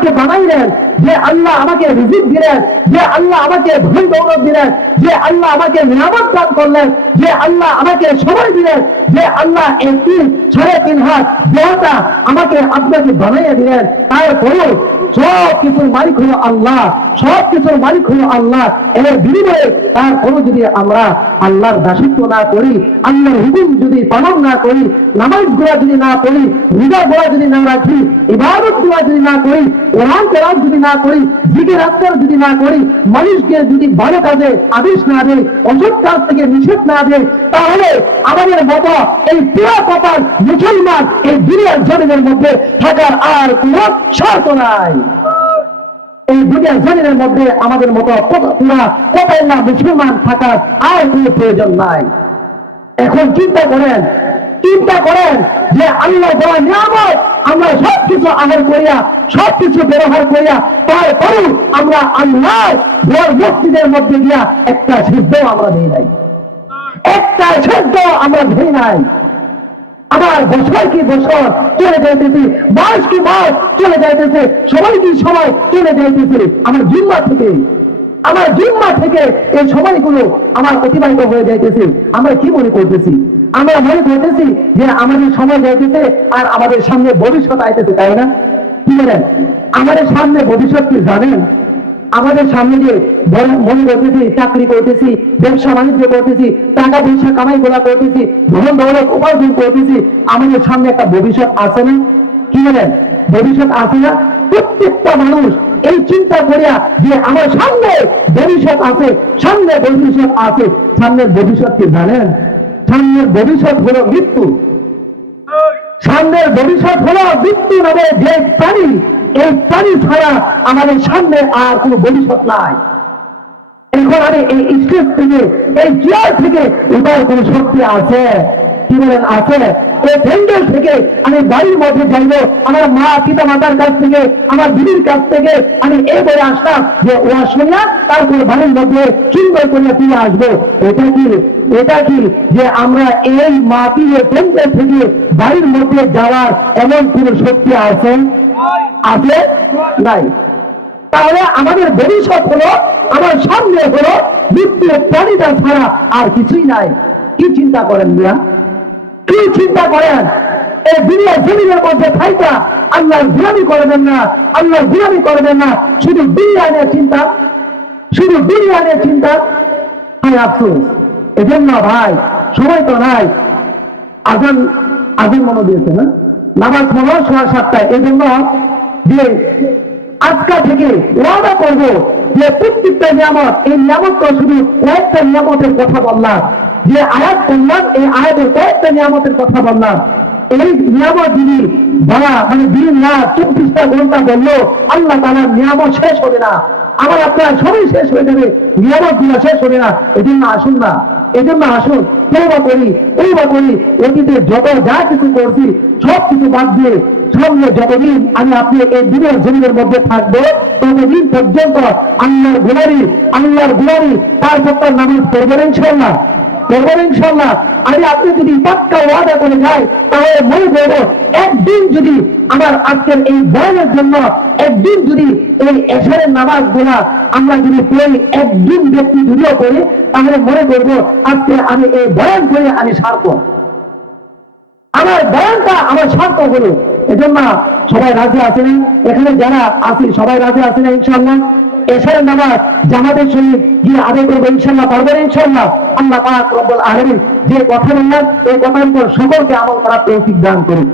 আমাকে বানাইলেন, যে আল্লাহ আমাকে রিজিক দিলেন, যে আল্লাহ আমাকে ধন দৌলত দিলেন, যে আল্লাহ আমাকে নিয়ামত দান করলেন, যে আল্লাহ আমাকে সময় দিলেন, যে আল্লাহ এই 3.5 হাত দেহটা আমাকে আপনাকে বানাইয়া দিলেন, তারপরেও সব কিছুর মালিক হলো আল্লাহ, সব কিছুর মালিক হলো আল্লাহ। এর বিনিময়ে তারপরও যদি আমরা আল্লাহর দাসত্ব না করি, আল্লাহর হুকুম যদি পালন না করি, নামাজ গুলা যদি না পড়ি, রোজা গুলা যদি না রাখি, ইবাদত গুলা যদি না করি, কোরআন তেলাওয়াত যদি না করি, জিকির আজকার যদি না করি, মানুষকে যদি ভালো কাজে আদেশ না দেয়, অসৎ কাজ থেকে নিষেধ না দেয়, তাহলে আমাদের মতো এই পুরো কপাল মুসলমান এই দুনিয়ার জমিনের মধ্যে থাকার আর কোনো শর্ত নাই। এই দুনিয়ার জমিনের মধ্যে আমাদের মতো পুরা কপাল না মুসলমান থাকার আর কোনো প্রয়োজন নাই। এখন চিন্তা করেন যে আল্লাহ দেওয়া নিয়ামত আমরা সবকিছু আহার করিয়া, সবকিছু ব্যবহার করিয়া, তারপরেও আমরা আল্লাহ ঘর মসজিদের মধ্যে গিয়া একটা সিদ্ধ আমরা দিই নাই, একটা সিদ্ধ আমরা দিই নাই। আমার বছর কি বছর চলে যাইতেছে, মাস কি মাস চলে যাইতেছে, সময় কি সময় চলে যাইতেছে। আমার জিম্মা থেকে এই সময়গুলো আমার অতিবাহিত হয়ে যাইতেছে। আমরা কি মনে করতেছি? আমরা মনে করতেছি যে আমাদের সময় যাইতেছে আর আমাদের সামনে ভবিষ্যৎ আইতেছে, তাই না? কি বলেন? আমাদের সামনে ভবিষ্যৎ কি জানেন? আমাদের সামনে যে মনে করতেছি, চাকরি করতেছি, ব্যবসা বাণিজ্য করতেছি, টাকা পয়সা কামাই গোলা করতেছি, ধন দৌলত উপার্জন করতেছি, আমাদের সামনে একটা ভবিষ্যৎ আছে না? কি বলেন? ভবিষ্যৎ আছে না? প্রত্যেকটা মানুষ এই চিন্তা করিয়া যে আমার সামনে ভবিষ্যৎ আছে, সামনে ভবিষ্যৎ আছে। সামনের ভবিষ্যৎ কি জানেন? সামনের ভবিষ্যৎ হলো মৃত্যু। সামনের ভবিষ্যৎ হলো মৃত্যু নামে যে প্রাণী, এই প্রাণী ছাড়া আমাদের সামনে আর কোনো ভবিষ্যৎ নাই। এখন আমি এই স্টেজ থেকে, এই চেয়ার থেকে উঠার কোনো শক্তি আছে? কি বলেন? আছে? এই প্যান্ডেল থেকে আমি বাড়ির মধ্যে যাইব, আমার মা পিতা মাতার কাছ থেকে, আমার দিদির কাছ থেকে আমি এই বলে আসলাম যে ওয়া শুনিয়া তারপরে বাড়ির মধ্যে সুন্দর করে ফিরে আসবো। এটা কি যে আমরা এই মাটির প্যান্ডেল থেকে বাড়ির মধ্যে যাওয়ার এমন কোন শক্তি আছে? নাই। তাহলে আমাদের ভবিষ্যৎ হলো, আমার সামনে হলো মৃত্যু, প্রাণীটা ছাড়া আর কিছুই নাই। কি চিন্তা করেন মিয়া? কি চিন্তা করেন? এই দুনিয়া জমিনের মধ্যে থাইকা আল্লাহর গোলামি করবেন না, আল্লাহর গোলামি করবেন না, শুধু দুনিয়া নিয়ে চিন্তা, শুধু দুনিয়া নিয়ে চিন্তা। ভাই আফসোস, এজন্য ভাই সময় তো নাই। আজান মনে দিয়েছে না, নামাজ পড়ো 7:30। এই জন্য যে আজকা থেকে ওয়াদা করবো যে প্রত্যেকটা নিয়ামত, এই নিয়ামত তো শুধু কয়েকটা নিয়ামতের কথা বললাম, যে আয়াত বললাম, এই আয়াতের কয়েকটা নিয়ামতের কথা বললাম। এই নিয়ামত যদি বলা মানে দিন না 24টা ঘন্টা বললো, আল্লাহ তাআলার নিয়ামত শেষ হবে না, আমার আপনার সবই শেষ হয়ে যাবে, নিয়ামত গুলো শেষ হবে না। এজন্য আসুন তওবা করি, অতীতে যত যা কিছু করছি সব কিছু বাদ দিয়ে সামনে যতদিন আমি আপনি এই দিনের জমিনের মধ্যে থাকবো, ততদিন পর্যন্ত আল্লাহর গুলারি তার সত্তার নামাজ পড়বেন ইনশাআল্লাহ। আমি আপনি যদি পাক্কা ওয়াদা করে যায়, তাহলে মনে করবো একদিন যদি আমার আজকের এই বয়ানের জন্য, একদিন যদি এই এশারের নামাজ গুলা আমরা যদি পড়ি, একদিন ব্যক্তি যদিও করি, তাহলে মনে করবো আজকে আমি এই বয়ান করে আমি সার্থক, আমার বয়ানটা আমার সার্থক হলো। এজন্য সবাই রাজি আছেন? এখানে যারা আছি সবাই রাজি আছেন ইনশাআল্লাহ? এশারের নামাজ জামাতের সহিত গিয়ে আদায় করবো ইনশাআল্লাহ, পারবেন ইনশাআল্লাহ? আল্লাহ পাক রব্বুল আলামিন যে কথা বললেন, এই কথার উপর সকলকে আমল করার তৌফিক দান করুন।